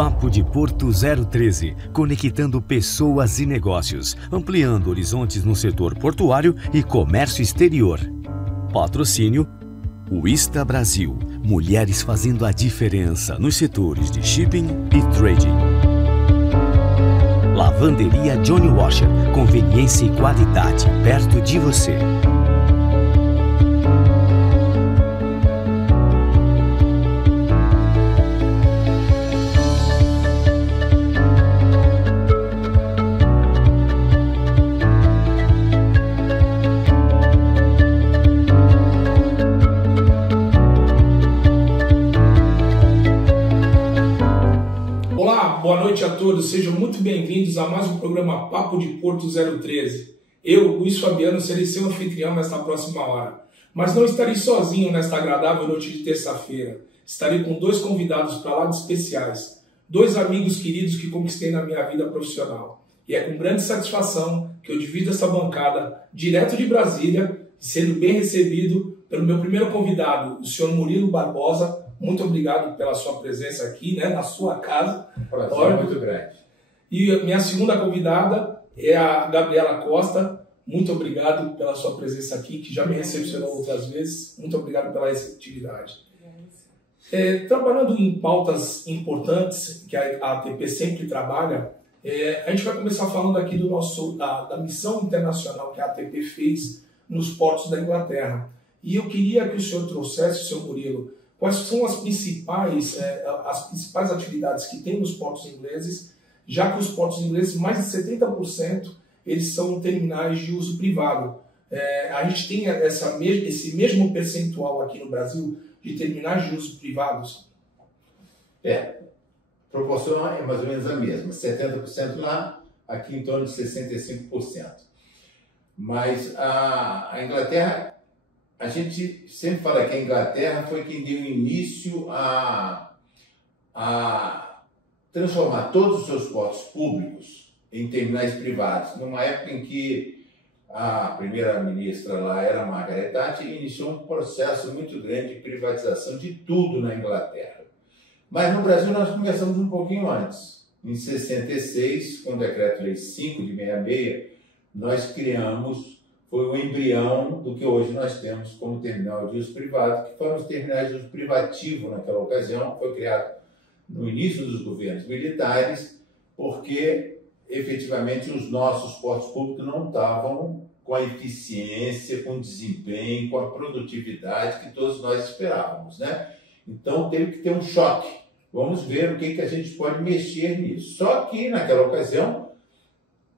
Papo de Porto 013, conectando pessoas e negócios, ampliando horizontes no setor portuário e comércio exterior. Patrocínio Wista Brasil, mulheres fazendo a diferença nos setores de shipping e trading. Lavanderia Johnny Washer, conveniência e qualidade perto de você. Boa noite a todos, sejam muito bem-vindos a mais um programa Papo de Porto 013. Eu, Luiz Fabiano, serei seu anfitrião nesta próxima hora. Mas não estarei sozinho nesta agradável noite de terça-feira. Estarei com dois convidados para lá de especiais, dois amigos queridos que conquistei na minha vida profissional. E é com grande satisfação que eu divido essa bancada direto de Brasília, sendo bem recebido pelo meu primeiro convidado, o senhor Murilo Barbosa. Muito obrigado pela sua presença aqui, na sua casa. Um prazer muito grande. E minha segunda convidada é a Gabriela Costa. Muito obrigado pela sua presença aqui, que já me recepcionou outras vezes. Muito obrigado pela receptividade. Trabalhando em pautas importantes, que a ATP sempre trabalha, a gente vai começar falando aqui da missão internacional que a ATP fez nos portos da Inglaterra. E eu queria que o senhor trouxesse, senhor Murilo, quais são as principais atividades que tem nos portos ingleses, já que os portos ingleses, mais de 70%, eles são terminais de uso privado. A gente tem esse mesmo percentual aqui no Brasil de terminais de uso privados? A proporção é mais ou menos a mesma, 70% lá, aqui em torno de 65%. Mas a Inglaterra, a gente sempre fala que a Inglaterra foi quem deu início a transformar todos os seus portos públicos em terminais privados, numa época em que a primeira-ministra lá era Margaret Thatcher e iniciou um processo muito grande de privatização de tudo na Inglaterra. Mas no Brasil nós começamos um pouquinho antes. Em 66, com o Decreto-Lei 5 de 66, nós criamos, foi o embrião do que hoje nós temos como terminal de uso privado, que foram os terminais de uso privativo naquela ocasião, foi criado no início dos governos militares, porque efetivamente os nossos portos públicos não estavam com a eficiência, com o desempenho, com a produtividade que todos nós esperávamos, Então teve que ter um choque. Vamos ver o que a gente pode mexer nisso. Só que naquela ocasião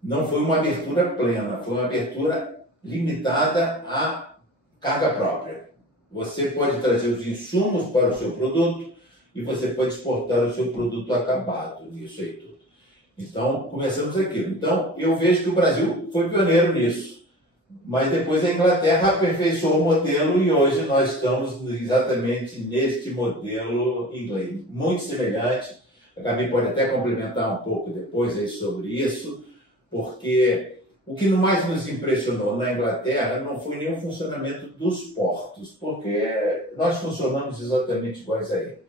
não foi uma abertura plena, foi uma abertura limitada à carga própria. Você pode trazer os insumos para o seu produto e você pode exportar o seu produto acabado, isso aí tudo. Então, começamos aquilo. Então, eu vejo que o Brasil foi pioneiro nisso, mas depois a Inglaterra aperfeiçoou o modelo e hoje nós estamos exatamente neste modelo inglês, muito semelhante. A Gabi pode até complementar um pouco depois aí sobre isso, porque o que mais nos impressionou na Inglaterra não foi nem o funcionamento dos portos, porque nós funcionamos exatamente iguais a ele.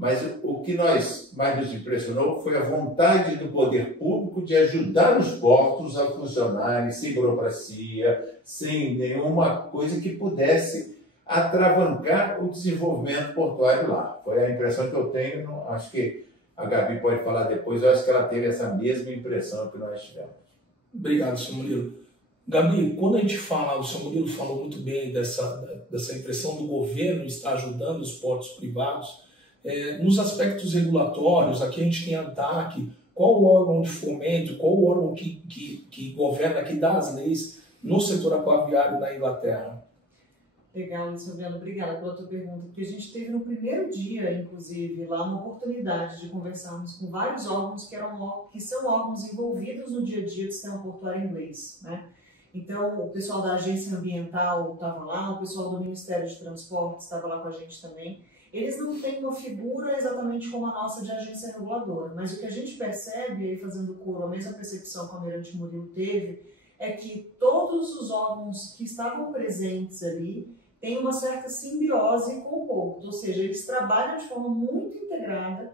Mas o que mais nos impressionou foi a vontade do poder público de ajudar os portos a funcionarem sem burocracia, sem nenhuma coisa que pudesse atravancar o desenvolvimento portuário lá. Foi a impressão que eu tenho, acho que a Gabi pode falar depois, eu acho que ela teve essa mesma impressão que nós tivemos. Obrigado, senhor Murilo. Gabi, quando a gente fala, o senhor Murilo falou muito bem dessa impressão do governo estar ajudando os portos privados, nos aspectos regulatórios, aqui a gente tem a ANTAC, qual o órgão de fomento, qual o órgão que governa, que dá as leis no setor aquaviário na Inglaterra? Legal, Luiz Fabiano, obrigada pela tua pergunta, porque a gente teve no primeiro dia, inclusive, lá uma oportunidade de conversarmos com vários órgãos que são órgãos envolvidos no dia a dia do sistema portuário inglês, Então, o pessoal da Agência Ambiental estava lá, o pessoal do Ministério de Transportes estava lá com a gente também. Eles não têm uma figura exatamente como a nossa de agência reguladora, mas o que a gente percebe, aí fazendo coro, a mesma percepção que o Almirante Murilo teve, é que todos os órgãos que estavam presentes ali têm uma certa simbiose com o porto, ou seja, eles trabalham de forma muito integrada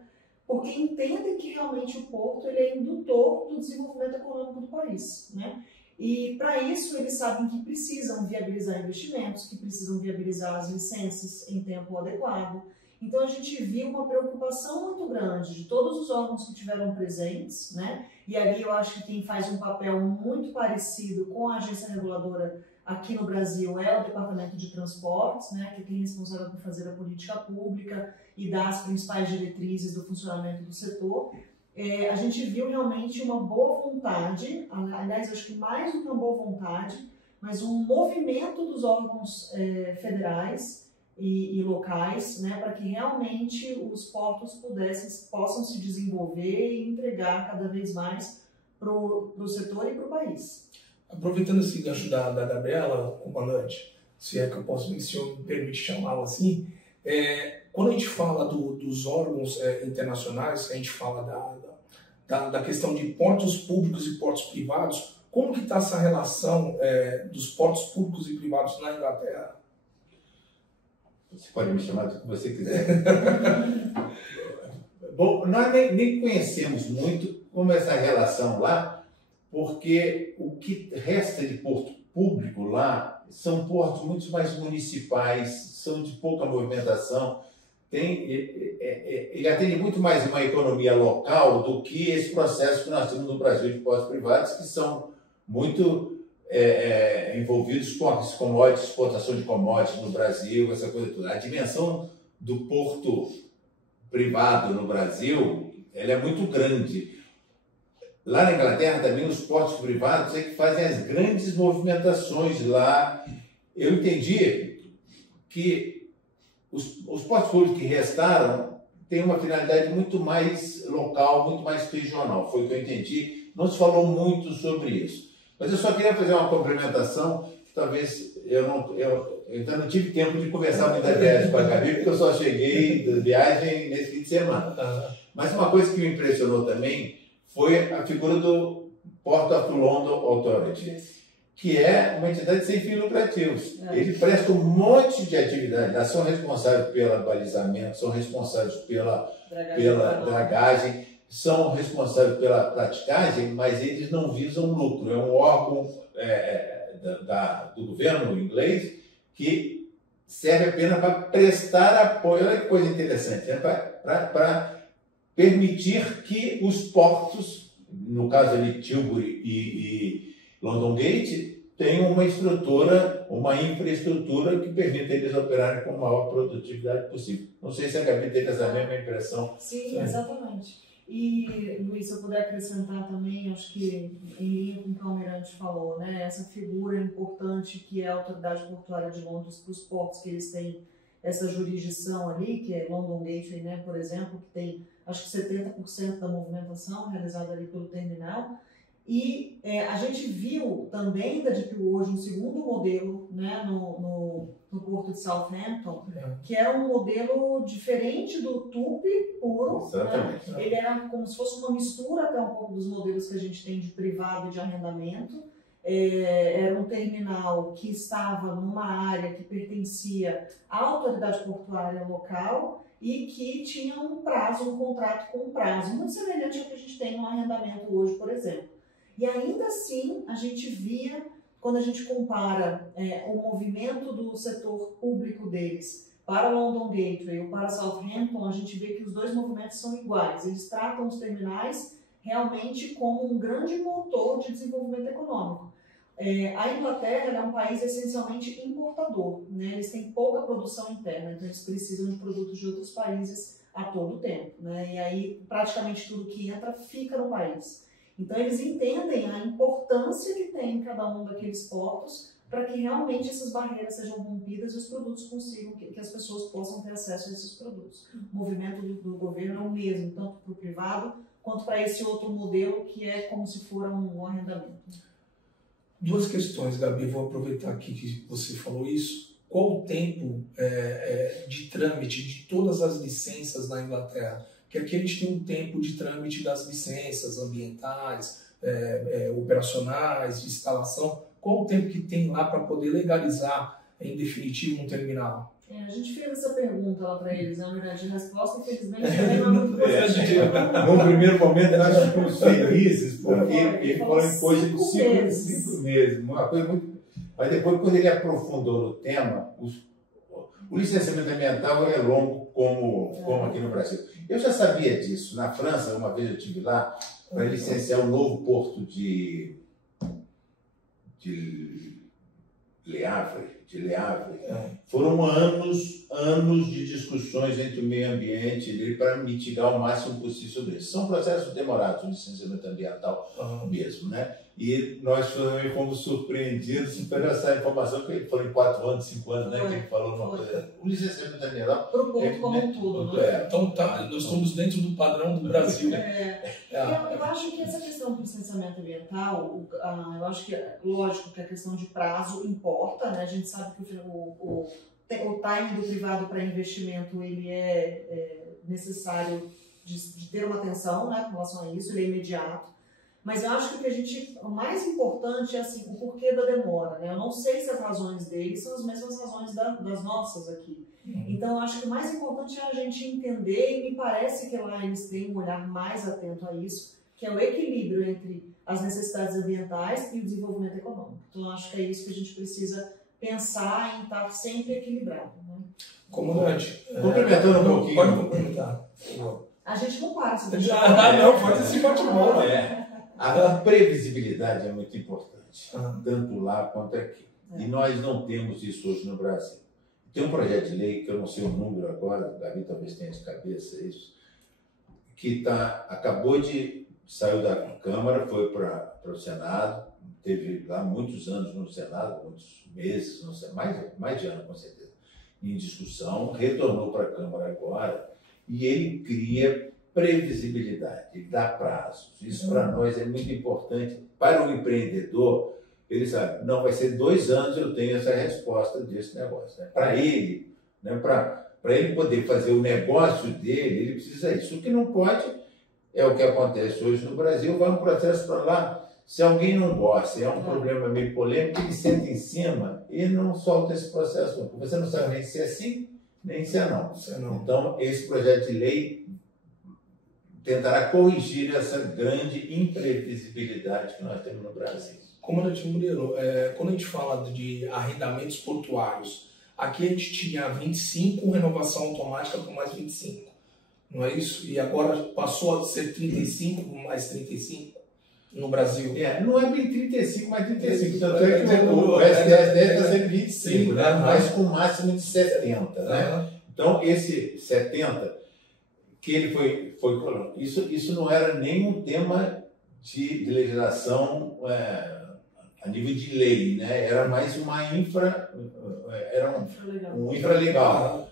porque entendem que realmente o porto ele é indutor do desenvolvimento econômico do país, né? E para isso eles sabem que precisam viabilizar investimentos, que precisam viabilizar as licenças em tempo adequado. Então a gente viu uma preocupação muito grande de todos os órgãos que tiveram presentes, né? E ali eu acho que quem faz um papel muito parecido com a agência reguladora aqui no Brasil é o Departamento de Transportes, né? Que tem responsável por fazer a política pública e dar as principais diretrizes do funcionamento do setor. A gente viu realmente uma boa vontade, aliás, acho que mais do que uma boa vontade, mas um movimento dos órgãos federais e locais, né, para que realmente os portos possam se desenvolver e entregar cada vez mais para o setor e para o país. Aproveitando esse gancho da Gabriela, comandante, se é que o senhor me permite chamá-la assim, quando a gente fala dos órgãos internacionais, a gente fala da questão de portos públicos e portos privados, como que está essa relação dos portos públicos e privados na Inglaterra? Você pode me chamar do que você quiser. Bom, nós nem conhecemos muito como essa relação lá, porque o que resta de porto público lá são portos muito mais municipais, são de pouca movimentação, ele atende muito mais uma economia local do que esse processo que nós temos no Brasil de portos privados, que são muito envolvidos com as commodities, exportação de commodities no Brasil, essa coisa toda. A dimensão do porto privado no Brasil, ela é muito grande. Lá na Inglaterra também os portos privados é que fazem as grandes movimentações lá. Eu entendi que os portos públicos que restaram têm uma finalidade muito mais local, muito mais regional. Foi o que eu entendi. Não se falou muito sobre isso. Mas eu só queria fazer uma complementação. Talvez então não tive tempo de conversar muita viagem com a Gabi, porque eu só cheguei da viagem nesse fim de semana. Mas uma coisa que me impressionou também foi a figura do Port of London Authority, que é uma entidade sem fins lucrativos. Ele presta um monte de atividade. Eles são responsáveis pelo balizamento, são responsáveis pela dragagem, são responsáveis pela praticagem, mas eles não visam lucro. É um órgão do governo inglês que serve apenas para prestar apoio. Olha que coisa interessante, né? Para permitir que os portos, no caso ali Tilbury e London Gate, tenham uma infraestrutura que permita eles operarem com a maior produtividade possível. Não sei se a Gabi teve essa mesma impressão. Sim, exatamente. E, Luiz, se eu puder acrescentar também, acho que em linha com o que o Almirante falou, né, essa figura importante que é a Autoridade Portuária de Londres para os portos, que eles têm essa jurisdição ali, que é London Gateway, né, por exemplo, que tem acho que 70% da movimentação realizada ali pelo terminal. E a gente viu também da DP World um segundo modelo, né, no porto de Southampton, que era um modelo diferente do TUP puro. Exatamente. Né? Ele era como se fosse uma mistura até um pouco dos modelos que a gente tem de privado e de arrendamento. Era um terminal que estava numa área que pertencia à autoridade portuária local e que tinha um contrato com um prazo, muito semelhante ao que a gente tem no arrendamento hoje, por exemplo. E ainda assim, a gente via, quando a gente compara o movimento do setor público deles para London Gateway ou para Southampton, a gente vê que os dois movimentos são iguais. Eles tratam os terminais realmente como um grande motor de desenvolvimento econômico. A Inglaterra é um país essencialmente importador, né? Eles têm pouca produção interna, então eles precisam de produtos de outros países a todo tempo, né? E aí praticamente tudo que entra fica no país. Então eles entendem a importância que tem em cada um daqueles portos para que realmente essas barreiras sejam rompidas e os produtos consigam, que as pessoas possam ter acesso a esses produtos. O movimento do governo é o mesmo, tanto para o privado quanto para esse outro modelo que é como se for um arrendamento. Duas questões, Gabi, vou aproveitar aqui que você falou isso. Qual o tempo de trâmite de todas as licenças na Inglaterra? Que aqui a gente tem um tempo de trâmite das licenças ambientais, operacionais, de instalação. Qual o tempo que tem lá para poder legalizar, em definitivo, um terminal? A gente fez essa pergunta lá para eles, na verdade, a resposta, infelizmente, também não é muito positiva. No primeiro momento, nós ficamos felizes, porque ele falou em coisa de 5 meses. Uma coisa muito... Mas depois, quando ele aprofundou no tema, o licenciamento ambiental é longo como aqui no Brasil. Eu já sabia disso. Na França, uma vez eu estive lá para licenciar o novo porto de Le Havre. Foram anos de discussões entre o meio ambiente dele para mitigar o máximo possível sobre isso. São processos demorados, o licenciamento ambiental mesmo, né? E nós também fomos surpreendidos por essa informação que ele falou em 4 anos, 5 anos, né? Que ele falou uma coisa. O licenciamento ambiental... Para o ponto como um todo, né? Então tá, nós estamos dentro do padrão do Brasil. Eu acho que essa questão do licenciamento ambiental, eu acho que, lógico, que a questão de prazo importa, né? A gente sabe que o timing do privado para investimento ele é necessário de ter uma atenção, né, com relação a isso, ele é imediato. Mas eu acho que o mais importante é assim, o porquê da demora, né? Eu não sei se as razões deles são as mesmas razões das nossas aqui. Então eu acho que o mais importante é a gente entender, e me parece que lá eles têm um olhar mais atento a isso, que é o equilíbrio entre as necessidades ambientais e o desenvolvimento econômico. Então eu acho que é isso que a gente precisa pensar em estar sempre equilibrado, né? Comandante, complementando um pouquinho. Pode complementar. A gente não para. Não, pode ser bate-bola. A previsibilidade é muito importante, tanto lá quanto aqui. E nós não temos isso hoje no Brasil. Tem um projeto de lei, que eu não sei o número agora, o Gabi talvez tenha de cabeça isso, que saiu da Câmara, foi para o Senado, teve lá muitos anos no Senado, muitos meses, não sei, mais de ano com certeza, em discussão, retornou para a Câmara agora, e ele cria previsibilidade, ele dá prazos. Isso para nós é muito importante. Para o empreendedor, ele sabe, não, vai ser 2 anos eu tenho essa resposta desse negócio. Né? Para ele, né, para ele poder fazer o negócio dele, ele precisa disso. O que não pode é o que acontece hoje no Brasil, vai um processo para lá, se alguém não gosta, é um problema meio polêmico, ele senta em cima e não solta esse processo. Você não sabe nem se é sim, nem se é não. Então, esse projeto de lei tentará corrigir essa grande imprevisibilidade que nós temos no Brasil. Comandante Murilo, quando a gente fala de arrendamentos portuários, aqui a gente tinha 25, renovação automática por mais 25, não é isso? E agora passou a ser 35 por mais 35 no Brasil. Não é bem 35, mas 35. Tanto é que o STS está sendo 25, né? Mas com máximo de 70. Né? Então, esse 70... que ele foi isso não era nem um tema de legislação a nível de lei, né? Era mais uma um infralegal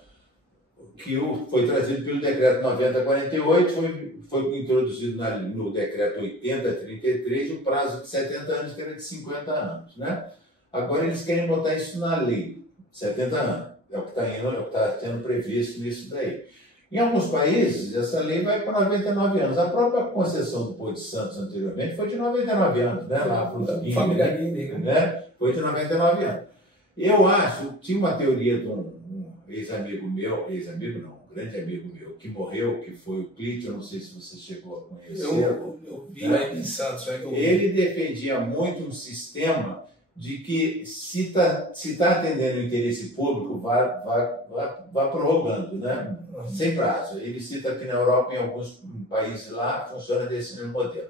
que foi trazido pelo decreto 90/48, foi introduzido no decreto 80/33 o prazo de 70 anos que era de 50 anos, né? Agora eles querem botar isso na lei, 70 anos, é o que está sendo previsto nisso daí. Em alguns países, essa lei vai para 99 anos. A própria concessão do Porto de Santos anteriormente foi de 99 anos, né? Lá para o família, né? Foi de 99 anos. Eu acho, tinha uma teoria de um ex-amigo meu, um grande amigo meu, que morreu, que foi o Clítio, eu não sei se você chegou a conhecer. Eu vi lá em Santos. Ele defendia muito um sistema de que se tá atendendo o interesse público, vá prorrogando, né? Sem prazo. Ele cita que na Europa, em alguns países lá, funciona desse mesmo modelo.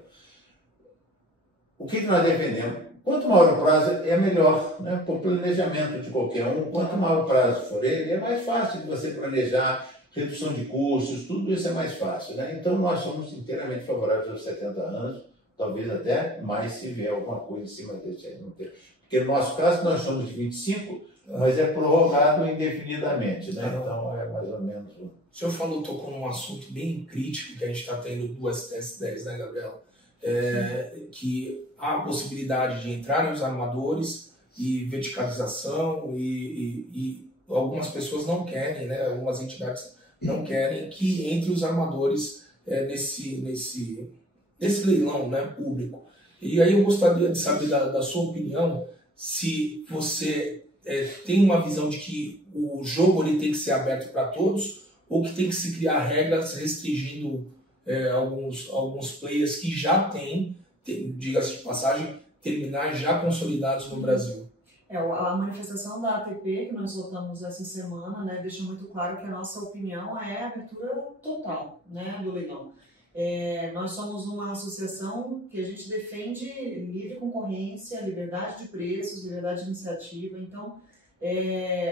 O que nós defendemos? Quanto maior o prazo, é melhor, né? Por planejamento de qualquer um. Quanto maior o prazo for ele, é mais fácil de você planejar, redução de custos, tudo isso é mais fácil, né? Então, nós somos inteiramente favoráveis aos 70 anos, talvez até mais se vier alguma coisa em cima desse aí. Porque no nosso caso, nós somos de 25, mas é prorrogado indefinidamente, né? Então, é mais ou menos... O senhor tocou num assunto bem crítico que a gente está tendo do STS 10, né, Gabriela? Que há a possibilidade de entrarem os armadores e verticalização e algumas pessoas não querem, né? Algumas entidades não querem que entre os armadores nesse leilão, né, público. E aí eu gostaria de saber da sua opinião, se você tem uma visão de que o jogo ele tem que ser aberto para todos, ou que tem que se criar regras restringindo alguns players que já têm, diga-se de passagem, terminais já consolidados no Brasil? A manifestação da ATP, que nós soltamos essa semana, né, deixa muito claro que a nossa opinião é a abertura total, né, do leilão. Nós somos uma associação que a gente defende livre concorrência, liberdade de preços, liberdade de iniciativa, então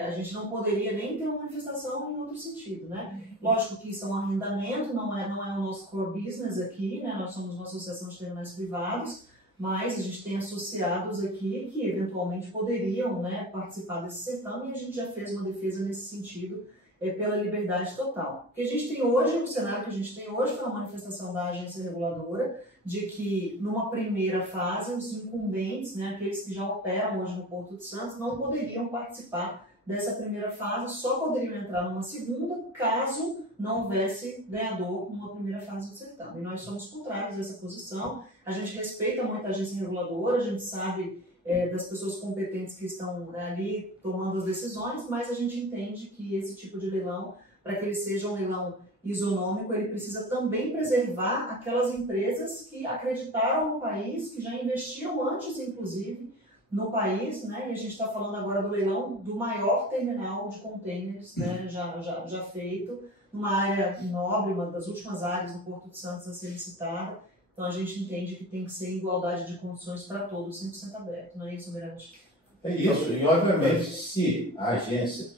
a gente não poderia nem ter uma manifestação em outro sentido, né? Lógico que isso é um arrendamento, não é o nosso core business aqui, né? Nós somos uma associação de terminais privados, mas a gente tem associados aqui que eventualmente poderiam, né, participar desse certame, e a gente já fez uma defesa nesse sentido pela liberdade total. O que a gente tem hoje, o cenário que a gente tem hoje foi uma manifestação da agência reguladora de que numa primeira fase os incumbentes, né, aqueles que já operam hoje no Porto de Santos, não poderiam participar dessa primeira fase, só poderiam entrar numa segunda caso não houvesse ganhador numa primeira fase do certame. E nós somos contrários a essa posição. A gente respeita muito a agência reguladora, a gente sabe das pessoas competentes que estão ali tomando as decisões, mas a gente entende que esse tipo de leilão, para que ele seja um leilão isonômico, ele precisa também preservar aquelas empresas que acreditaram no país, que já investiram antes, inclusive, no país, né? E a gente está falando agora do leilão do maior terminal de containers, né? já feito, numa área nobre, uma das últimas áreas do Porto de Santos a ser licitada. Então a gente entende que tem que ser igualdade de condições para todos, 100% aberto, não é isso, Mirante? É isso, e obviamente se a agência,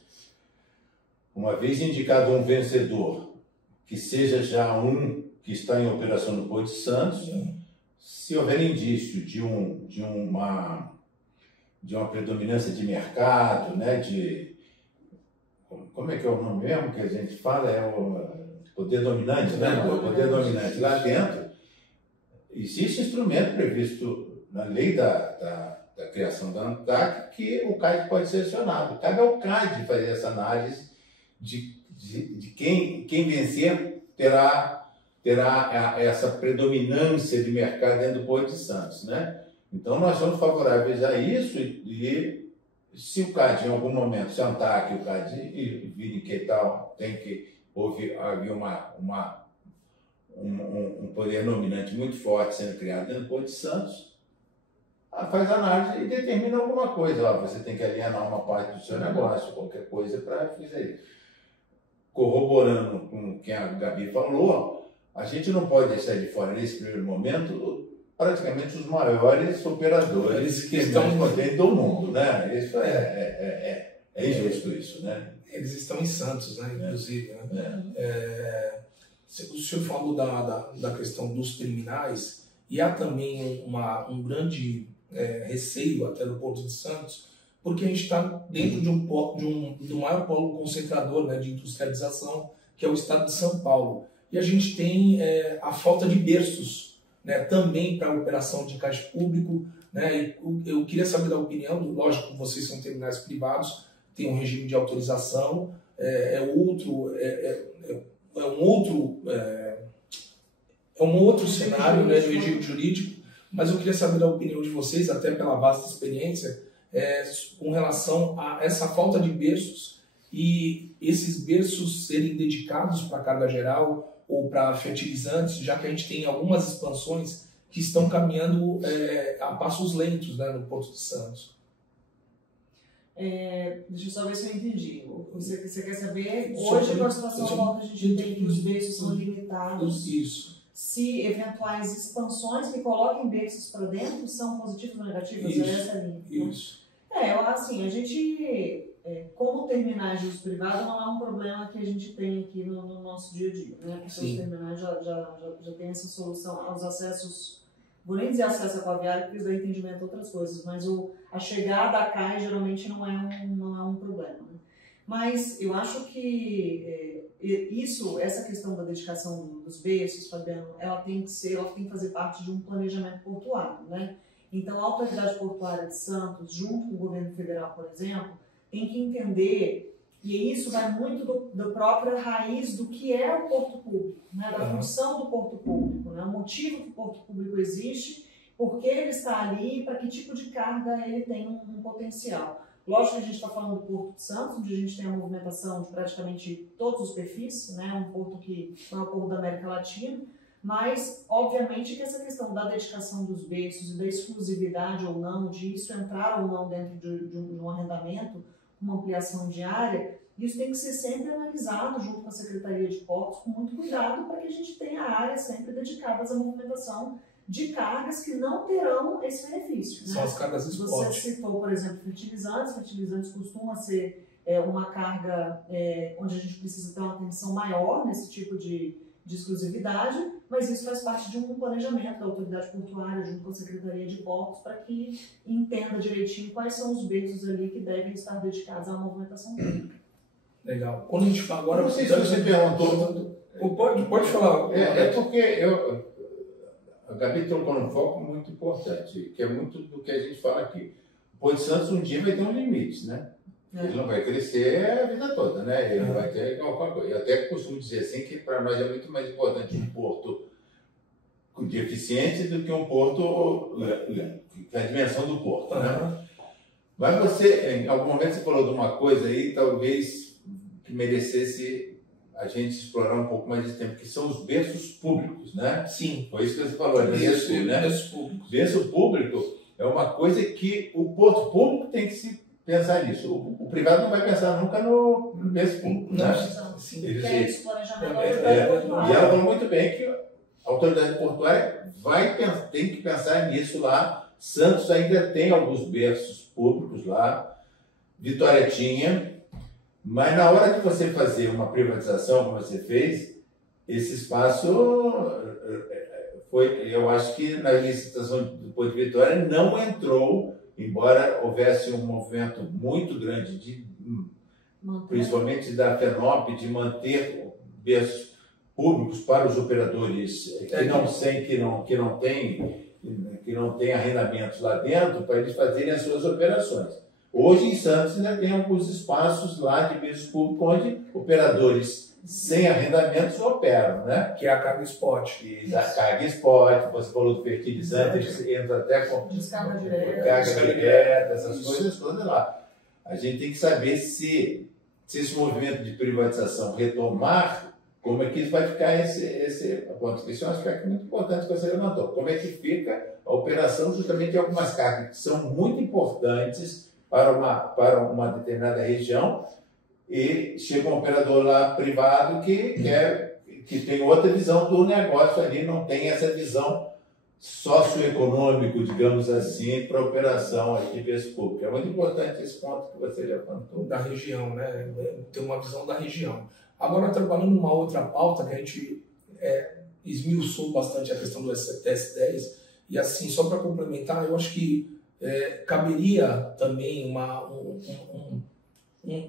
uma vez indicado um vencedor, que seja já um que está em operação no Porto de Santos, se houver indício de uma predominância de mercado, né, como é que é o nome mesmo que a gente fala? É o poder dominante, né? O poder dominante lá dentro. Existe instrumento previsto na lei da criação da ANTAC que o CAD pode ser acionado. Cabe ao CAD fazer essa análise de quem vencer terá essa predominância de mercado dentro do Porto de Santos, né? Então nós somos favoráveis a isso e se o CAD em algum momento, se a ANTAC, o CAD virem que tal, tem que haver um poder dominante muito forte sendo criado dentro do Porto de Santos, faz análise e determina alguma coisa. Você tem que alienar uma parte do seu negócio, qualquer coisa para fazer isso. Corroborando com o que a Gabi falou, a gente não pode deixar de fora, nesse primeiro momento, praticamente os maiores operadores que estão dentro do mundo, né? Isso é injusto isso, né? Eles estão em Santos, né? Inclusive, né? O senhor falou da questão dos terminais, e há também um grande receio até do Porto de Santos, porque a gente está dentro do maior polo concentrador, né, de industrialização, que é o estado de São Paulo. E a gente tem a falta de berços, né, também para a operação de caixa público, né? Eu queria saber da opinião, lógico que vocês são terminais privados, tem um regime de autorização, um outro cenário, né, do regime jurídico, mas eu queria saber da opinião de vocês, até pela vasta experiência, com relação a essa falta de berços e esses berços serem dedicados para a carga geral ou para fertilizantes, já que a gente tem algumas expansões que estão caminhando a passos lentos, né, no Porto de Santos. Deixa eu só ver se eu entendi. Você quer saber, hoje, com a situação atual que a gente tem, que os berços são limitados, se eventuais expansões que coloquem berços para dentro são positivas ou negativas? Essa linha. Isso. Assim, a gente, como terminais de uso privado, não é um problema que a gente tem aqui no nosso dia a dia, né? Porque os terminais já tem essa solução aos acessos. Vou nem dizer acesso aquaviário, porque isso dá entendimento a outras coisas, mas a chegada à CAI geralmente não é um problema. Né? Mas eu acho que essa questão da dedicação dos berços, Fabiano, ela tem que fazer parte de um planejamento portuário, né? Então a Autoridade Portuária de Santos, junto com o governo federal, por exemplo, tem que entender, e isso vai muito da própria raiz do que é o porto público, né? Da função do porto público, né? O motivo que o porto público existe, por que ele está ali e para que tipo de carga ele tem um potencial. Lógico que a gente está falando do Porto de Santos, onde a gente tem a movimentação de praticamente todos os perfis, né? Um porto que é o porto da América Latina, mas, obviamente, que essa questão da dedicação dos berços e da exclusividade ou não, de isso entrar ou não dentro de um arrendamento, uma ampliação de área, isso tem que ser sempre analisado junto com a Secretaria de Portos, com muito cuidado, para que a gente tenha áreas sempre dedicadas à movimentação de cargas que não terão esse benefício. São as cargas spot. Você citou, por exemplo, fertilizantes. Fertilizantes costuma ser uma carga onde a gente precisa ter uma atenção maior nesse tipo de exclusividade, mas isso faz parte de um planejamento da autoridade portuária junto com a Secretaria de Portos para que entenda direitinho quais são os berços ali que devem estar dedicados à movimentação pública. Legal. Quando a gente fala agora... Não sei se você perguntou... Pode falar. É porque a Gabi tocou num foco muito importante, que é muito do que a gente fala aqui. O Porto de Santos um dia vai ter um limite, né? Ele não vai crescer a vida toda, né? Ele vai ter alguma coisa. Eu até costumo dizer assim que para nós é muito mais importante um porto de eficiência do que um porto, que a dimensão do porto, né? Mas você, em algum momento você falou de uma coisa aí, talvez que merecesse a gente explorar um pouco mais de tempo, que são os berços públicos, né? Sim. Foi isso que você falou, berço, né? Berços públicos. Berço público é uma coisa que o porto público tem que se pensar nisso. O privado não vai pensar nunca no berço público, né? Sim. Que é esse planejamento E ela falou muito bem que a autoridade portuária tem que pensar nisso lá. Santos ainda tem alguns berços públicos lá, Vitória tinha, mas na hora de você fazer uma privatização, como você fez, esse espaço foi, eu acho que na licitação do Porto de Vitória não entrou, embora houvesse um movimento muito grande, principalmente da FENOP, de manter berços públicos para os operadores que não têm arrendamentos lá dentro, para eles fazerem as suas operações. Hoje, em Santos, ainda tem alguns espaços lá de berço público onde operadores sem arrendamentos operam, né? Que é a carga spot. E a carga spot, você falou do fertilizante, eles entram até com descarga direta, carga direta, essas coisas todas lá. A gente tem que saber se esse movimento de privatização retomar, como é que isso vai ficar esse ponto. Isso é um aspecto muito importante que você levantou. Como é que fica a operação justamente de algumas cargas que são muito importantes para uma determinada região, e chega um operador lá privado que tem outra visão do negócio ali, não tem essa visão socioeconômico, digamos assim, para a operação de berço público. É muito importante esse ponto que você levantou. Da região, né? Ter uma visão da região. Agora, trabalhando numa outra pauta, que a gente esmiuçou bastante a questão do STS-10, e assim, só para complementar, eu acho que caberia também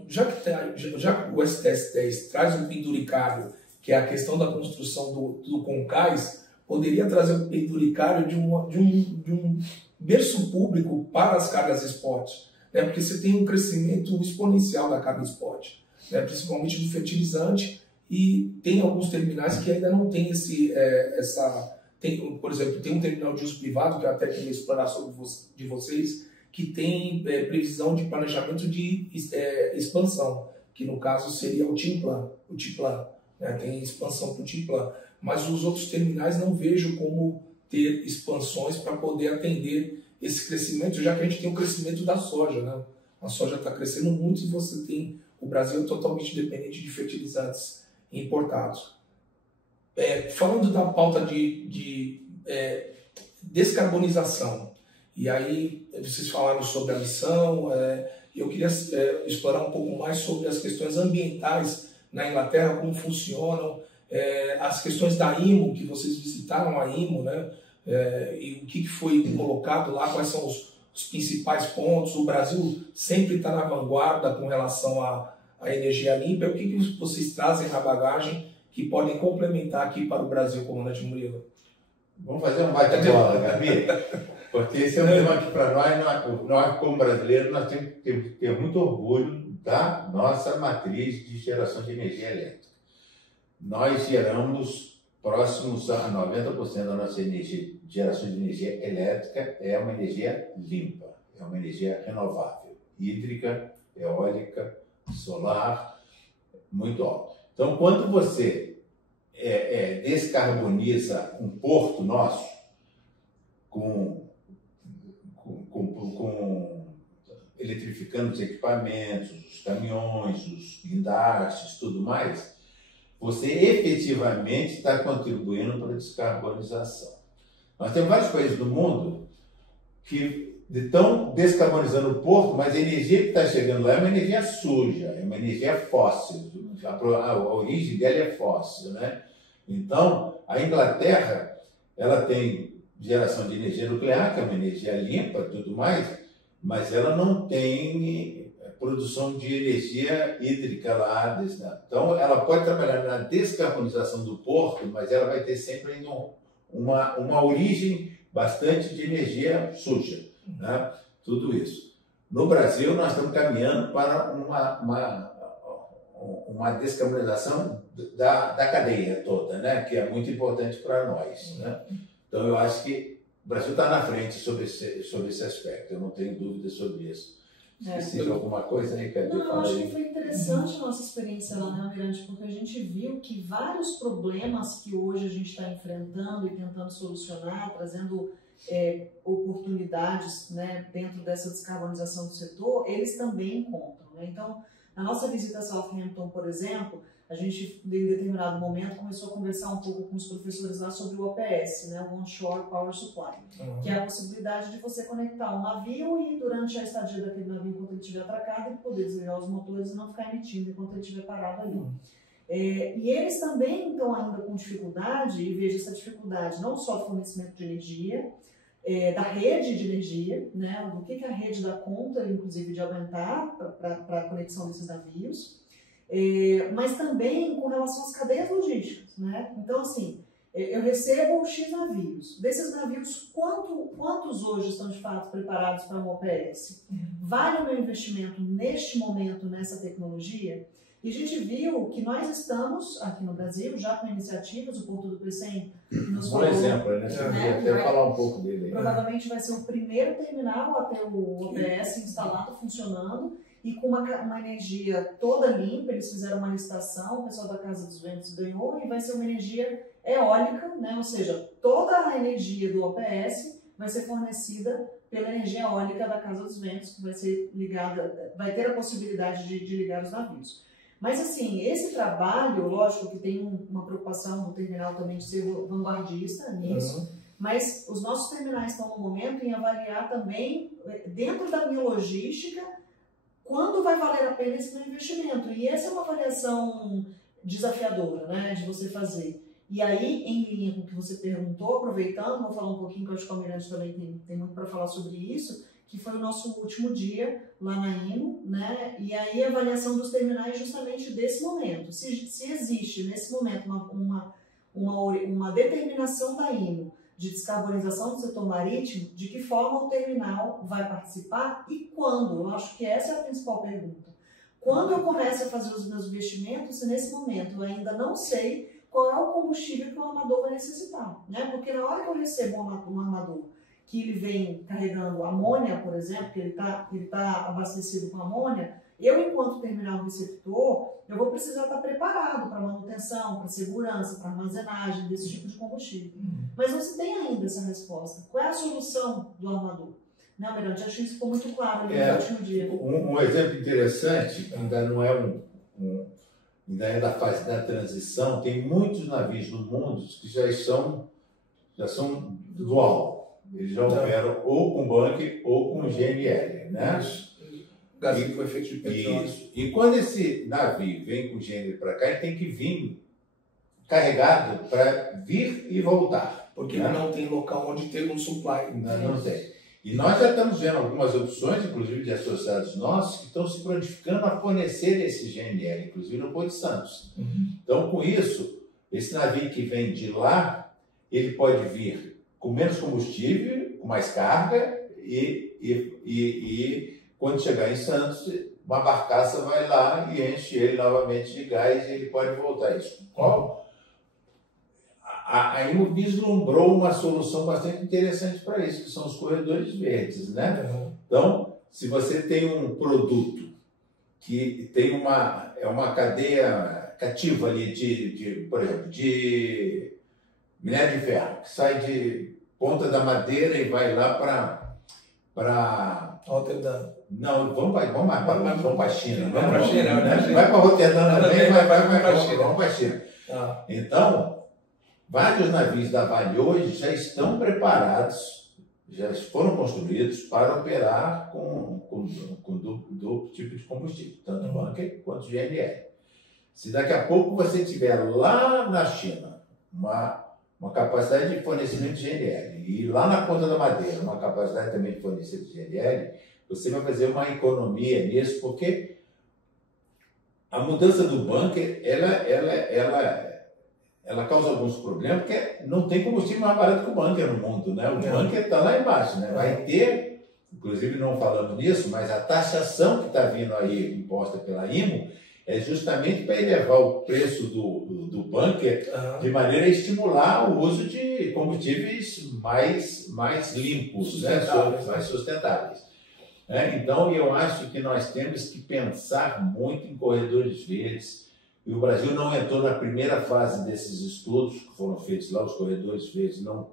já que o STS-10 traz um penduricário, que é a questão da construção do Concais, poderia trazer um penduricário de um berço público para as cargas spot, né? Porque você tem um crescimento exponencial da carga spot, né? Principalmente do fertilizante, e tem alguns terminais que ainda não tem por exemplo, tem um terminal de uso privado, que eu até queria explorar de vocês, que tem previsão de planejamento de expansão, que no caso seria o Timplan, né? Tem expansão para o Timplan, mas os outros terminais não vejo como ter expansões para poder atender esse crescimento, já que a gente tem o crescimento da soja, né? A soja está crescendo muito e o Brasil é totalmente dependente de fertilizantes importados. Falando da pauta de descarbonização, e aí vocês falaram sobre a missão, eu queria explorar um pouco mais sobre as questões ambientais na Inglaterra, como funcionam, as questões da IMO, que vocês visitaram a IMO, né? E o que foi colocado lá, quais são os principais pontos. O Brasil sempre está na vanguarda com relação à energia limpa. O que vocês trazem na bagagem que podem complementar aqui para o Brasil, comandante Murilo? Vamos fazer um bate-bola, Gabi? Porque esse é um tema que para nós como brasileiros, nós temos que ter muito orgulho da nossa matriz de geração de energia elétrica. Nós geramos próximos a 90% da nossa geração de energia elétrica é uma energia limpa, é uma energia renovável. hídrica, eólica, solar, muito alto. Então, quando você descarboniza um porto nosso eletrificando os equipamentos, os caminhões, os guindastes, tudo mais, você efetivamente está contribuindo para a descarbonização. Nós temos vários países do mundo que estão descarbonizando o porto, mas a energia que está chegando lá é uma energia suja, é uma energia fóssil. A origem dela é fóssil, né? Então, a Inglaterra, ela tem geração de energia nuclear, que é uma energia limpa e tudo mais, mas ela não tem produção de energia hídrica lá. Então, ela pode trabalhar na descarbonização do porto, mas ela vai ter sempre ainda uma origem bastante de energia suja, né? Tudo isso. No Brasil, nós estamos caminhando para uma descarbonização da cadeia toda, né? Que é muito importante para nós, né? Então, eu acho que o Brasil está na frente sobre esse aspecto, eu não tenho dúvida sobre isso. Esqueci de alguma coisa aí, Cadê? Não, eu acho que foi interessante a nossa experiência lá, né, Almirante? Porque a gente viu que vários problemas que hoje a gente está enfrentando e tentando solucionar, trazendo oportunidades, né, dentro dessa descarbonização do setor, eles também encontram, né? Então, na nossa visita a Southampton, por exemplo, a gente, em determinado momento, começou a conversar um pouco com os professores lá sobre o OPS, né, o Onshore Power Supply, que é a possibilidade de você conectar um navio e, durante a estadia daquele navio, enquanto ele estiver atracado, ele poder desligar os motores e não ficar emitindo enquanto ele estiver parado ali. E eles também estão ainda com dificuldade, e veja essa dificuldade não só do fornecimento de energia, da rede de energia, né, do que a rede dá conta, inclusive, de aumentar para a conexão desses navios, mas também com relação às cadeias logísticas, né? Então, assim, eu recebo X navios. Desses navios, quantos hoje estão de fato preparados para um OPS? Vale o meu investimento neste momento nessa tecnologia? E a gente viu que nós estamos aqui no Brasil já com iniciativas, o Porto do Pecém nos falou, exemplo, né? Até falar um pouco dele. Provavelmente vai ser o primeiro terminal a ter o OPS instalado, funcionando, e com uma energia toda limpa. Eles fizeram uma licitação, o pessoal da Casa dos Ventos ganhou, e vai ser uma energia eólica, né? Ou seja, toda a energia do OPS vai ser fornecida pela energia eólica da Casa dos Ventos, que vai ser ligada, vai ter a possibilidade de ligar os navios. Mas, assim, esse trabalho, lógico que tem uma preocupação do terminal também de ser vanguardista nisso, mas os nossos terminais estão no momento em avaliar também, dentro da minha logística, quando vai valer a pena esse meu investimento. E essa é uma avaliação desafiadora, né, de você fazer. E aí, em linha com o que você perguntou, aproveitando, vou falar um pouquinho, que eu acho que o Almirante também tem muito para falar sobre isso, que foi o nosso último dia lá na IMO, né? E aí a avaliação dos terminais justamente desse momento. Se existe nesse momento uma determinação da IMO de descarbonização do setor marítimo, de que forma o terminal vai participar e quando? Eu acho que essa é a principal pergunta. Quando eu começo a fazer os meus investimentos, se nesse momento eu ainda não sei qual é o combustível que o armador vai necessitar, né? Porque na hora que eu recebo um armador que ele vem carregando amônia, por exemplo, que ele tá abastecido com amônia, eu, enquanto terminal receptor, eu vou precisar estar preparado para manutenção, para segurança, para armazenagem desse tipo de combustível. Mas não se tem ainda essa resposta. Qual é a solução do armador? Não, Almirante, acho que isso ficou muito claro ali no último dia. Um exemplo interessante, ainda não é ainda é da fase da transição, tem muitos navios no mundo que já são dual. Eles já operam ou com bunker ou com GNL, né? Gás com efeito de petróleo. Isso. E quando esse navio vem com GNL para cá, ele tem que vir carregado para vir e voltar. Porque ele não tem local onde ter um supply. Não tem. E nós já estamos vendo algumas opções, inclusive de associados nossos, que estão se prontificando a fornecer esse GNL, inclusive no Porto de Santos. Então, com isso, esse navio que vem de lá, ele pode vir com menos combustível, com mais carga, e quando chegar em Santos, uma barcaça vai lá e enche ele novamente de gás e ele pode voltar. Isso. A IMO vislumbrou uma solução bastante interessante para isso, que são os corredores verdes, né? Então, se você tem um produto que tem uma cadeia cativa ali por exemplo, de minério de ferro, que sai de Ponta da Madeira e vai lá para Rotterdam. Não, vamos para a China. Vamos para a China. Vai para Rotterdam também, vamos para a China. Então, vários navios da Vale hoje já estão preparados, já foram construídos para operar com duplo tipo de combustível, tanto bunker quanto GNL. Se daqui a pouco você tiver lá na China uma capacidade de fornecimento de GNL e lá na Ponta da Madeira uma capacidade também de fornecimento de GNL, você vai fazer uma economia nisso, porque a mudança do bunker, ela causa alguns problemas, porque não tem combustível mais barato que o bunker no mundo, né? O bunker está lá embaixo, né? Vai ter, inclusive não falando nisso, mas a taxação que está vindo aí, imposta pela IMO, é justamente para elevar o preço do bunker de maneira a estimular o uso de combustíveis mais limpos, mais sustentáveis. Então, eu acho que nós temos que pensar muito em corredores verdes. E o Brasil não entrou na primeira fase desses estudos que foram feitos lá, os corredores verdes não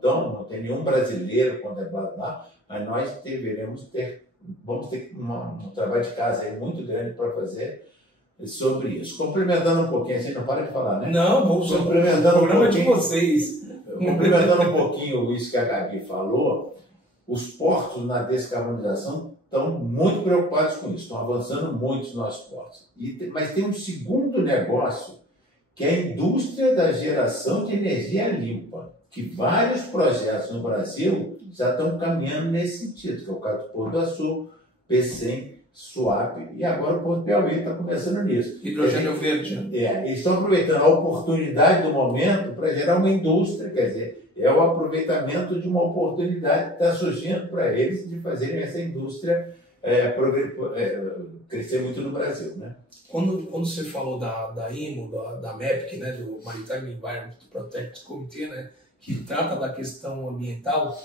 tem nenhum brasileiro contemplado lá, mas nós vamos ter um trabalho de casa aí muito grande para fazer sobre isso. Complementando um pouquinho, a gente não para de falar, né? Não, vamos complementando o programa de vocês. Complementando um pouquinho isso que a Gabi falou, os portos na descarbonização estão muito preocupados com isso, estão avançando muito os nossos portos. Mas tem um segundo negócio, que é a indústria da geração de energia limpa, que vários projetos no Brasil já estão caminhando nesse sentido, que é o caso do Porto do Açu, Pecém, Suape, e agora o Porto Piauí está começando nisso. Hidrogênio verde. Eles estão aproveitando a oportunidade do momento para gerar uma indústria, quer dizer, é o aproveitamento de uma oportunidade que está surgindo para eles de fazerem essa indústria crescer muito no Brasil, né? Quando você falou da IMO, da MEPC, né, do Maritime Environment Protection Committee, né, que trata da questão ambiental,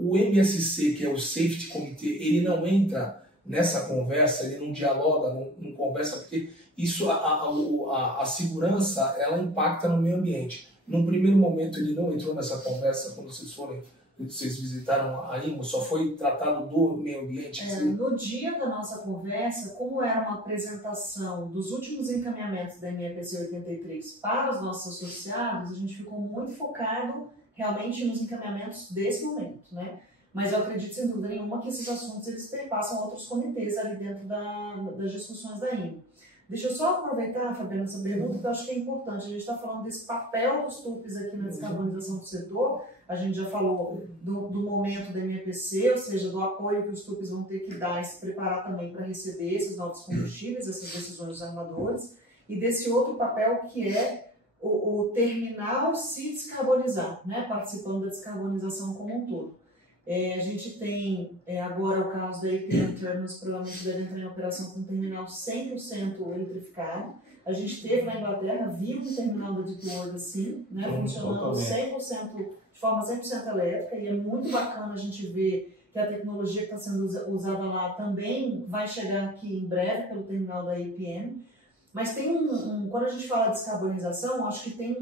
o MSC, que é o Safety Committee, ele não entra nessa conversa, ele não dialoga, não conversa, porque isso, a segurança, ela impacta no meio ambiente. Num primeiro momento ele não entrou nessa conversa quando vocês visitaram a IMO, só foi tratado do meio ambiente? No dia da nossa conversa, como era uma apresentação dos últimos encaminhamentos da MEPC 83 para os nossos associados, a gente ficou muito focado realmente nos encaminhamentos desse momento, né? Mas eu acredito, sem dúvida nenhuma, que esses assuntos eles perpassam outros comitês ali dentro das discussões da IMO. Deixa eu só aproveitar, Fabiana, essa pergunta, que eu acho que é importante. A gente está falando desse papel dos TUPs aqui na descarbonização do setor. A gente já falou do momento da MEPC, ou seja, do apoio que os TUPs vão ter que dar e se preparar também para receber esses novos combustíveis, essas decisões dos armadores, e desse outro papel que é o terminal se descarbonizar, né, participando da descarbonização como um todo. A gente tem agora o caso da APM Terminals, provavelmente deve entrar em operação com um terminal 100% eletrificado. A gente teve na Inglaterra, viu o terminal da Deepwater assim, né, funcionando 100%, de forma 100% elétrica, e é muito bacana a gente ver que a tecnologia que está sendo usada lá também vai chegar aqui em breve pelo terminal da APM. Mas tem quando a gente fala de descarbonização, acho que tem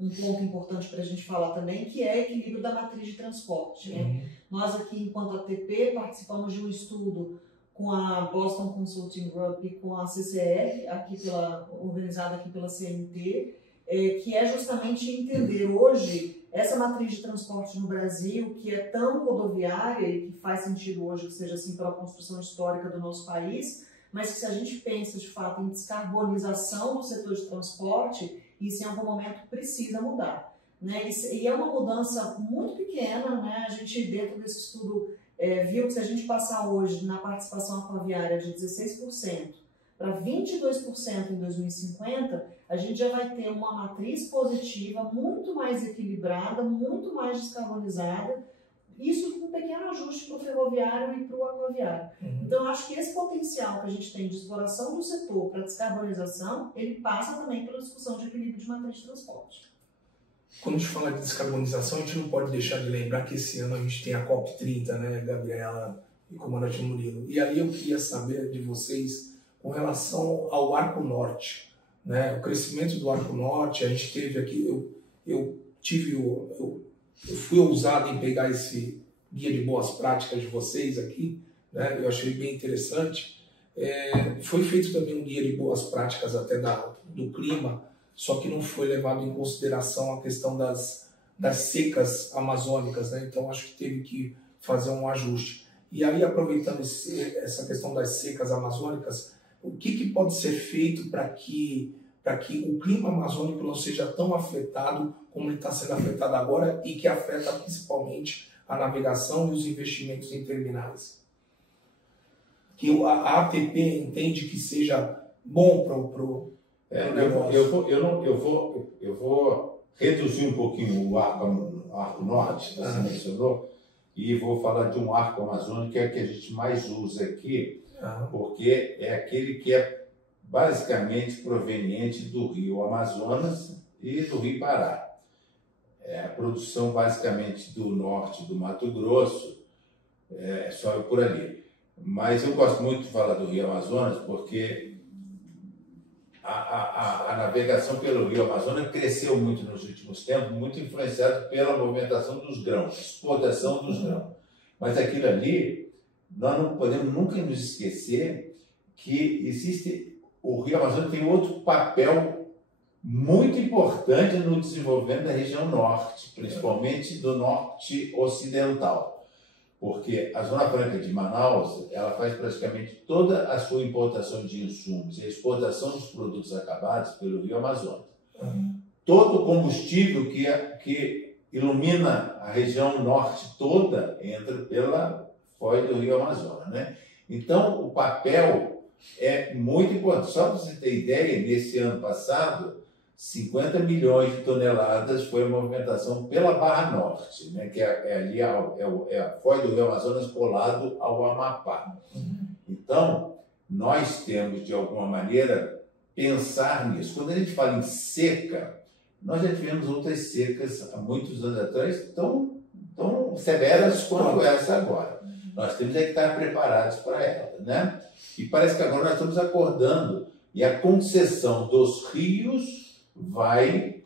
um ponto importante para a gente falar também, que é o equilíbrio da matriz de transporte. Né? Nós aqui, enquanto ATP, participamos de um estudo com a Boston Consulting Group e com a CCR, organizada aqui pela CNT, que é justamente entender hoje essa matriz de transporte no Brasil, que é tão rodoviária e que faz sentido hoje que seja assim pela construção histórica do nosso país, mas que se a gente pensa de fato em descarbonização do setor de transporte, isso em algum momento precisa mudar. Né? E é uma mudança muito pequena, né? A gente dentro desse estudo viu que se a gente passar hoje na participação aquaviária de 16% para 22% em 2050, a gente já vai ter uma matriz positiva muito mais equilibrada, muito mais descarbonizada, isso com um pequeno ajuste para o ferroviário e para o aquaviário. Então, eu acho que esse potencial que a gente tem de exploração do setor para descarbonização, ele passa também pela discussão de equilíbrio de matriz de transporte. Quando a gente fala de descarbonização, a gente não pode deixar de lembrar que esse ano a gente tem a COP30, né, Gabriela? e comandante Murilo. E aí eu queria saber de vocês com relação ao Arco Norte, né? O crescimento do Arco Norte. A gente teve aqui, eu fui ousado em pegar esse guia de boas práticas de vocês aqui, né? Eu achei bem interessante. Foi feito também um guia de boas práticas até do clima, só que não foi levado em consideração a questão das secas amazônicas, né? Então acho que teve que fazer um ajuste. E aí, aproveitando essa questão das secas amazônicas, o que pode ser feito para que o clima amazônico não seja tão afetado como ele está sendo afetado agora e que afeta principalmente a navegação e os investimentos em terminais? Que a ATP entende que seja bom para o negócio. Eu vou reduzir um pouquinho o arco norte, que você mencionou, e vou falar de um arco amazônico, que é o que a gente mais usa aqui, porque é aquele que é basicamente proveniente do rio Amazonas e do rio Pará. É a produção basicamente do norte do Mato Grosso, sobe por ali. Mas eu gosto muito de falar do rio Amazonas porque a navegação pelo rio Amazonas cresceu muito nos últimos tempos, muito influenciado pela movimentação dos grãos, exportação dos grãos. Mas aquilo ali, nós não podemos nunca nos esquecer que o rio Amazonas tem outro papel muito importante no desenvolvimento da região norte, principalmente do norte ocidental. Porque a Zona Franca de Manaus, ela faz praticamente toda a sua importação de insumos e a exportação dos produtos acabados pelo rio Amazonas. Todo o combustível que ilumina a região norte toda entra pela foz do rio Amazonas, né? Então, o papel é muito importante. Só para você ter ideia, nesse ano passado, 50 milhões de toneladas foi a movimentação pela Barra Norte, né, que ali a foz do rio Amazonas colado ao Amapá. Então, nós temos, de alguma maneira, pensar nisso. Quando a gente fala em seca, nós já tivemos outras secas há muitos anos atrás, tão severas quanto essa agora. Nós temos que estar preparados para ela, né? E parece que agora nós estamos acordando, e a concessão dos rios vai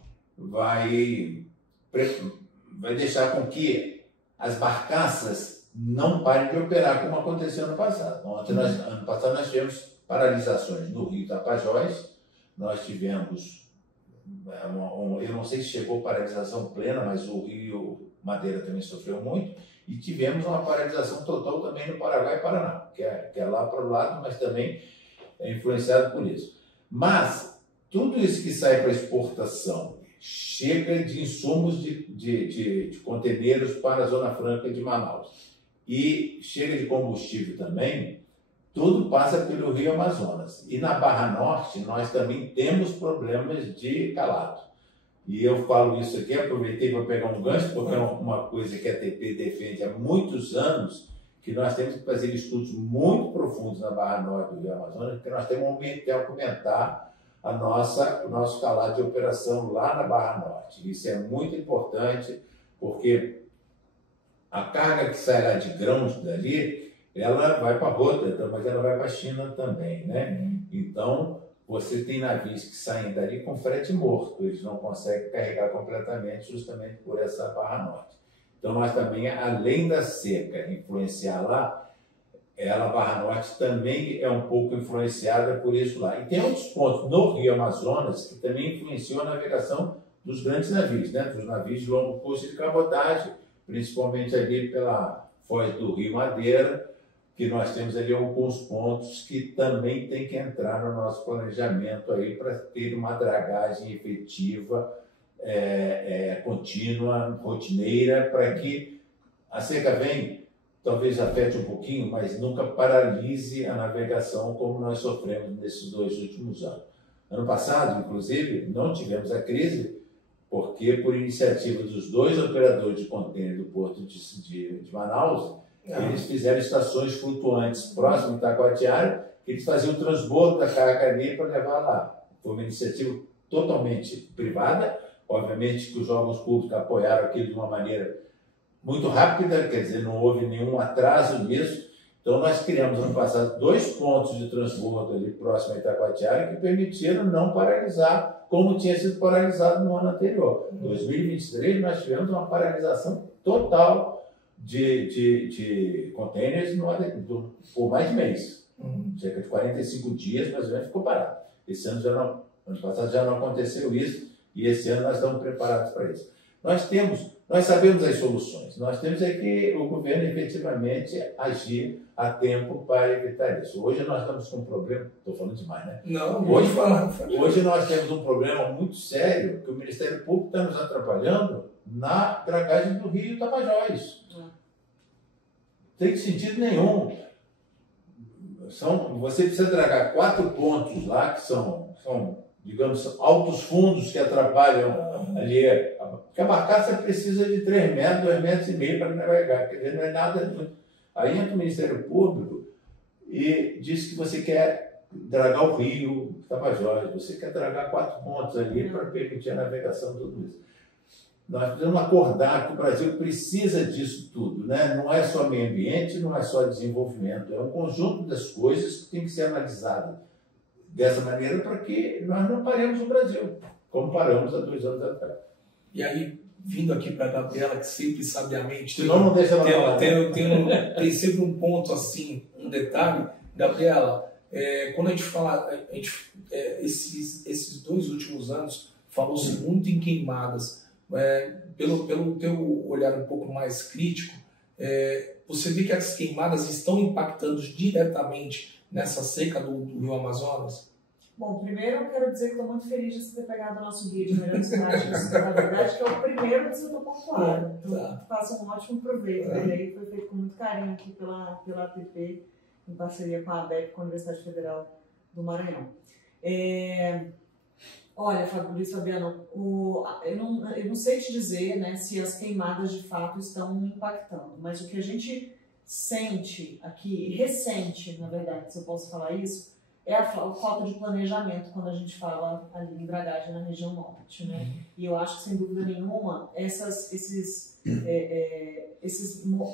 deixar com que as barcaças não parem de operar como aconteceu ano passado. Ano passado nós tivemos paralisações no Rio Tapajós, nós tivemos, eu não sei se chegou paralisação plena, mas o Rio Madeira também sofreu muito, e tivemos uma paralisação total também no Paraguai e Paraná, que é lá para o lado, mas também é influenciado por isso. Mas tudo isso que sai para exportação chega de insumos de conteneiros para a Zona Franca de Manaus e chega de combustível também, tudo passa pelo rio Amazonas. E na Barra Norte nós também temos problemas de calado. E eu falo isso aqui, aproveitei para pegar um gancho, porque é uma coisa que a ATP defende há muitos anos, que nós temos que fazer estudos muito profundos na Barra Norte do rio Amazonas, porque nós temos que aumentar o nosso calado de operação lá na Barra Norte. Isso é muito importante, porque a carga que sai lá de grãos dali, ela vai para Rotterdam, mas ela vai para a China também, né? Então, você tem navios que saem dali com frete morto, eles não conseguem carregar completamente justamente por essa Barra Norte. Então, nós também, além da seca influenciar lá, a Barra Norte também é um pouco influenciada por isso lá. E tem outros pontos no Rio Amazonas que também influenciam a navegação dos grandes navios, né? Dos navios de longo curso de cabotagem, principalmente ali pela foz do Rio Madeira, que nós temos ali alguns pontos que também tem que entrar no nosso planejamento aí para ter uma dragagem efetiva, contínua, rotineira, para que a seca venha, talvez afete um pouquinho, mas nunca paralise a navegação como nós sofremos nesses 2 últimos anos. Ano passado, inclusive, não tivemos a crise, porque por iniciativa dos 2 operadores de contêiner do Porto de Manaus, eles fizeram estações flutuantes próximas de Itacoatiara, que eles faziam o transbordo da carga ali para levar lá. Foi uma iniciativa totalmente privada, obviamente que os órgãos públicos apoiaram aquilo de uma maneira muito rápida, quer dizer, não houve nenhum atraso nisso, Então, nós criamos, ano passado, 2 pontos de transbordo ali próximo a Itacoatiara que permitiram não paralisar, como tinha sido paralisado no ano anterior. Em 2023, nós tivemos uma paralisação total de containers por mais de mês. Cerca de 45 dias, mais ou menos, ficou parado. Esse ano ano passado já não aconteceu isso, e esse ano nós estamos preparados para isso. Nós sabemos as soluções, nós temos é que o governo efetivamente agir a tempo para evitar isso. Hoje nós estamos com um problema, estou falando demais, né? Não, pode falar. Hoje nós temos um problema muito sério, que o Ministério Público está nos atrapalhando na dragagem do Rio Tapajós. Não tem sentido nenhum. Você precisa dragar 4 pontos lá, que são, digamos, altos fundos que atrapalham ali. Porque a barcaça precisa de 3 metros, 2,5 metros para navegar. Quer dizer, não é nada. Aí entra o Ministério Público e diz que você quer dragar o rio Tapajós, você quer dragar 4 pontos ali para permitir a navegação, tudo isso. Nós precisamos acordar que o Brasil precisa disso tudo, né? Não é só meio ambiente, não é só desenvolvimento, é um conjunto das coisas que tem que ser analisado dessa maneira para que nós não paremos o Brasil, como paramos há 2 anos atrás. E aí, vindo aqui para a Gabriela, que sempre sabiamente senão não deixa ela falar. Tem sempre um ponto assim, um detalhe. Gabriela, quando a gente fala, esses 2 últimos anos, falou-se muito em queimadas. Pelo teu olhar um pouco mais crítico, você vê que as queimadas estão impactando diretamente nessa seca do Rio Amazonas? Bom, primeiro eu quero dizer que estou muito feliz de você ter pegado o nosso guia de melhores práticas, na verdade, que é o primeiro do setor portuário. Então, faça um ótimo proveito dele aí, foi feito com muito carinho aqui pela ATP, em parceria com a ABEP, com a Universidade Federal do Maranhão. Olha, Luiz Fabiano, eu não sei te dizer, né, se as queimadas de fato estão impactando, mas o que a gente sente aqui, ressente, na verdade, se eu posso falar isso, é a falta de planejamento quando a gente fala ali em dragagem na região norte, né? E eu acho que, sem dúvida nenhuma, esses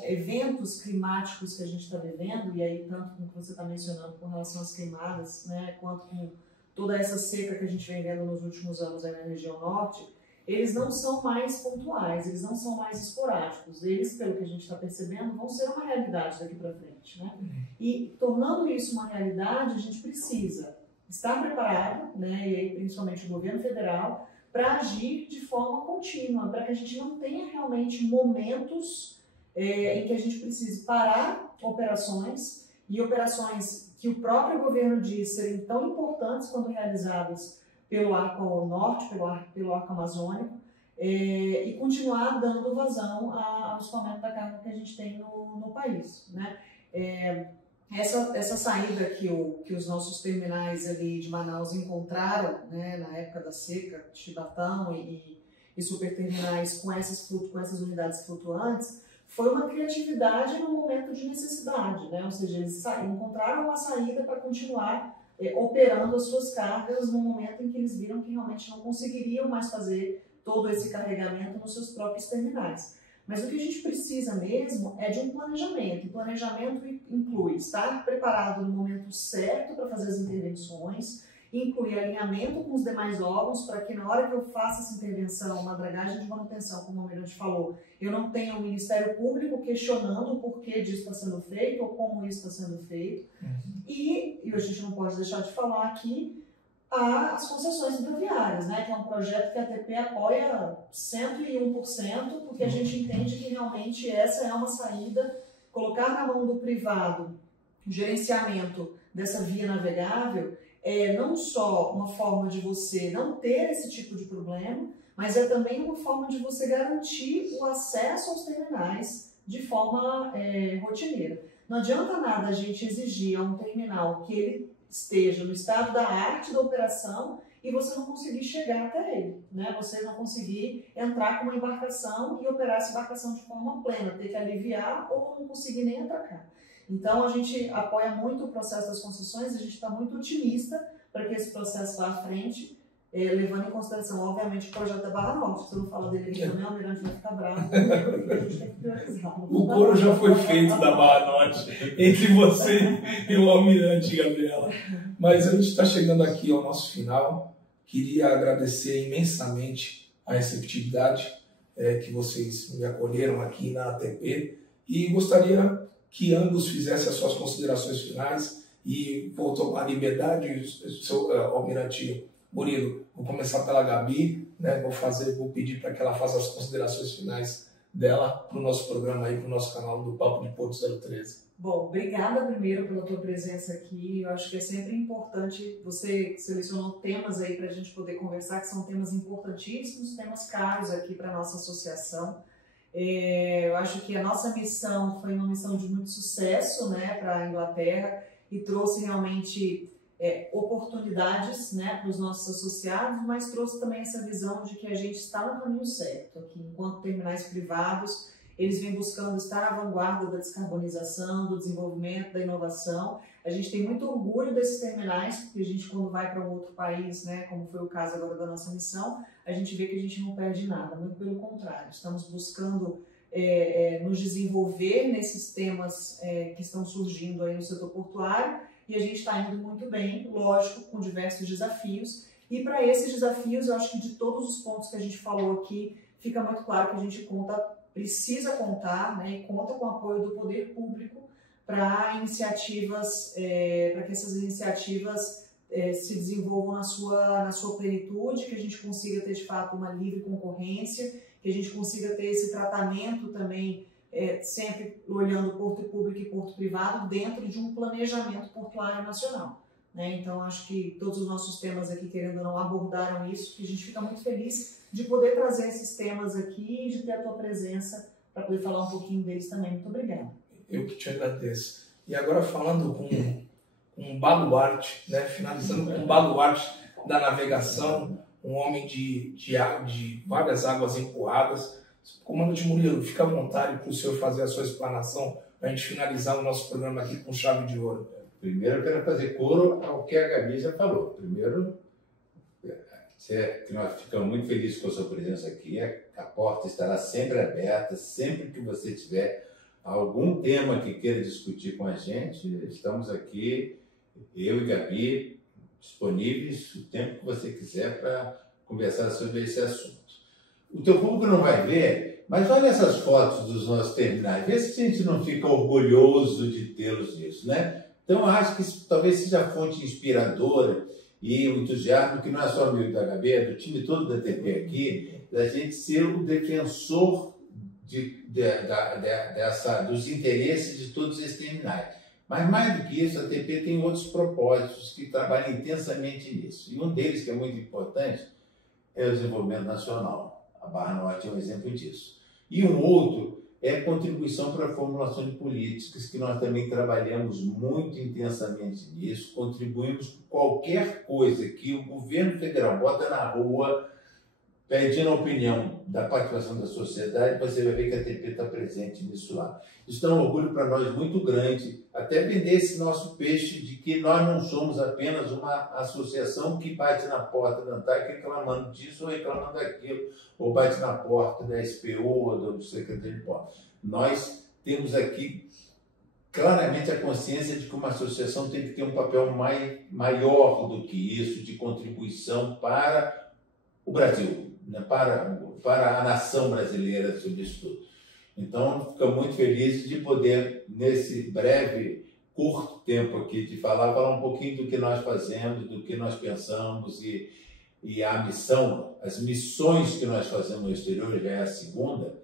eventos climáticos que a gente está vivendo, e aí tanto como você está mencionando com relação às queimadas, né, quanto com toda essa seca que a gente vem vendo nos últimos anos aí na região norte, eles não são mais pontuais, eles não são mais esporádicos. Eles, pelo que a gente está percebendo, vão ser uma realidade daqui para frente, né? E, tornando isso uma realidade, a gente precisa estar preparado, né, e aí, principalmente o governo federal, para agir de forma contínua, para que a gente não tenha realmente momentos em que a gente precise parar operações, e operações que o próprio governo diz serem tão importantes quando realizadas pelo arco norte, pelo arco amazônico, e continuar dando vazão ao escoamento da carga que a gente tem no país, né? Essa saída que os nossos terminais ali de Manaus encontraram, né, na época da seca, Chibatão e superterminais com essas unidades flutuantes, foi uma criatividade no momento de necessidade, né? Ou seja, eles encontraram uma saída para continuar operando as suas cargas no momento em que eles viram que realmente não conseguiriam mais fazer todo esse carregamento nos seus próprios terminais. Mas o que a gente precisa mesmo é de um planejamento. E planejamento inclui estar preparado no momento certo para fazer as intervenções, inclui alinhamento com os demais órgãos para que na hora que eu faça essa intervenção, uma dragagem de manutenção, como o Almirante falou, eu não tenha o Ministério Público questionando o porquê disso está sendo feito ou como isso está sendo feito. E a gente não pode deixar de falar aqui as concessões hidroviárias, né, que é um projeto que a ATP apoia 101%, porque a gente entende que realmente essa é uma saída, colocar na mão do privado o gerenciamento dessa via navegável não só uma forma de você não ter esse tipo de problema, mas é também uma forma de você garantir o acesso aos terminais de forma rotineira. Não adianta nada a gente exigir a um terminal que ele esteja no estado da arte da operação e você não conseguir chegar até ele, né? Você não conseguir entrar com uma embarcação e operar essa embarcação de forma plena, ter que aliviar ou não conseguir nem atracar. Então, a gente apoia muito o processo das concessões, a gente está muito otimista para que esse processo vá à frente, levando em consideração, obviamente, o projeto da Barra Norte. Se eu não falar dele aqui também, o Almirante vai ficar bravo, a gente tem que priorizar. O coro já foi feito da Barra Norte, entre você e o Almirante, Gabriela. Mas a gente está chegando aqui ao nosso final. Queria agradecer imensamente a receptividade que vocês me acolheram aqui na ATP e gostaria que ambos fizessem as suas considerações finais e vou tomar liberdade, seu Almirante Murilo, vou começar pela Gabi, né? Vou pedir para que ela faça as considerações finais dela para o nosso programa aí, para o nosso canal do Papo de Porto 013. Bom, obrigada primeiro pela tua presença aqui. Eu acho que é sempre importante, você selecionou temas aí para a gente poder conversar, que são temas importantíssimos, temas caros aqui para a nossa associação. Eu acho que a nossa missão foi uma missão de muito sucesso, né, para a Inglaterra e trouxe realmente oportunidades, né, para os nossos associados, mas trouxe também essa visão de que a gente está no caminho certo aqui, enquanto terminais privados. Eles vêm buscando estar à vanguarda da descarbonização, do desenvolvimento, da inovação. A gente tem muito orgulho desses terminais, porque a gente, quando vai para um outro país, né, como foi o caso agora da nossa missão, a gente vê que a gente não perde nada, muito pelo contrário. Estamos buscando nos desenvolver nesses temas que estão surgindo aí no setor portuário, e a gente está indo muito bem, lógico, com diversos desafios. E para esses desafios, eu acho que de todos os pontos que a gente falou aqui, fica muito claro que a gente precisa contar, né, e conta com o apoio do poder público para iniciativas, para que essas iniciativas se desenvolvam na sua plenitude, que a gente consiga ter de fato uma livre concorrência, que a gente consiga ter esse tratamento também, sempre olhando porto público e porto privado dentro de um planejamento portuário nacional. Né? Então, acho que todos os nossos temas aqui, querendo ou não, abordaram isso, que a gente fica muito feliz de poder trazer esses temas aqui e de ter a tua presença para poder falar um pouquinho deles também. Muito obrigada. Eu que te agradeço. E agora falando com um baluarte, né? Finalizando com um baluarte da navegação, um homem de várias águas empoadas. Comandante Murilo, fica à vontade para o senhor fazer a sua explanação para a gente finalizar o nosso programa aqui com chave de ouro. Primeiro, eu quero fazer coro ao que a Gabi já falou. Primeiro, que nós ficamos muito felizes com a sua presença aqui. A porta estará sempre aberta, sempre que você tiver algum tema que queira discutir com a gente, estamos aqui, eu e Gabi, disponíveis o tempo que você quiser para conversar sobre esse assunto. O teu público não vai ver, mas olha essas fotos dos nossos terminais, vê se a gente não fica orgulhoso de tê-los nisso, né? Então, eu acho que isso talvez seja a fonte inspiradora e o entusiasmo, que não é só meu da Gabi, é do time todo da ATP aqui, da gente ser o defensor dos interesses de todos esses terminais. Mas, mais do que isso, a ATP tem outros propósitos que trabalham intensamente nisso. E um deles, que é muito importante, é o desenvolvimento nacional. A Barra Norte é um exemplo disso. E um outro é a contribuição para a formulação de políticas, que nós também trabalhamos muito intensamente nisso, contribuímos com qualquer coisa que o governo federal bota na rua, pedindo a opinião da participação da sociedade, você vai ver que a ATP está presente nisso lá. Isso dá um orgulho para nós muito grande, até vender esse nosso peixe de que nós não somos apenas uma associação que bate na porta da ANTAC reclamando disso ou reclamando daquilo, ou bate na porta da SPO ou do Secretaria de Portos. Nós temos aqui claramente a consciência de que uma associação tem que ter um papel maior do que isso, de contribuição para o Brasil, né? para a nação brasileira sobre isso tudo. Então, fico muito feliz de poder, nesse breve, curto tempo aqui de falar um pouquinho do que nós fazemos, do que nós pensamos e a missão, as missões que nós fazemos no exterior, já é a segunda,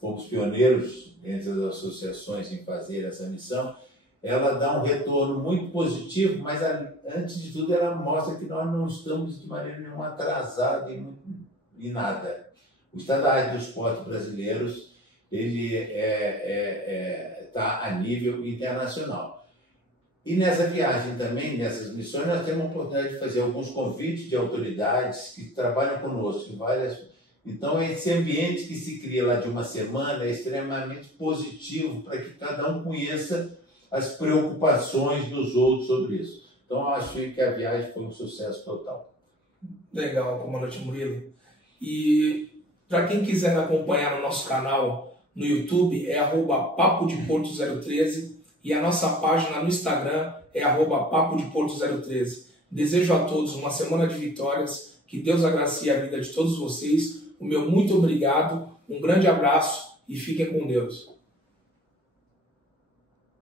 fomos pioneiros entre as associações em fazer essa missão, ela dá um retorno muito positivo, mas antes de tudo ela mostra que nós não estamos de maneira nenhuma atrasados em nada. O estado da arte dos portos brasileiros, ele está a nível internacional. E nessa viagem também, nessas missões, nós temos a oportunidade de fazer alguns convites de autoridades que trabalham conosco em várias. Então, esse ambiente que se cria lá de uma semana é extremamente positivo para que cada um conheça as preocupações dos outros sobre isso. Então, eu acho que a viagem foi um sucesso total. Legal, comandante Murilo. E para quem quiser acompanhar no nosso canal no YouTube, é @Papo de Porto 013 e a nossa página no Instagram é @Papo de Porto 013. Desejo a todos uma semana de vitórias, que Deus agracie a vida de todos vocês. O meu muito obrigado, um grande abraço e fiquem com Deus.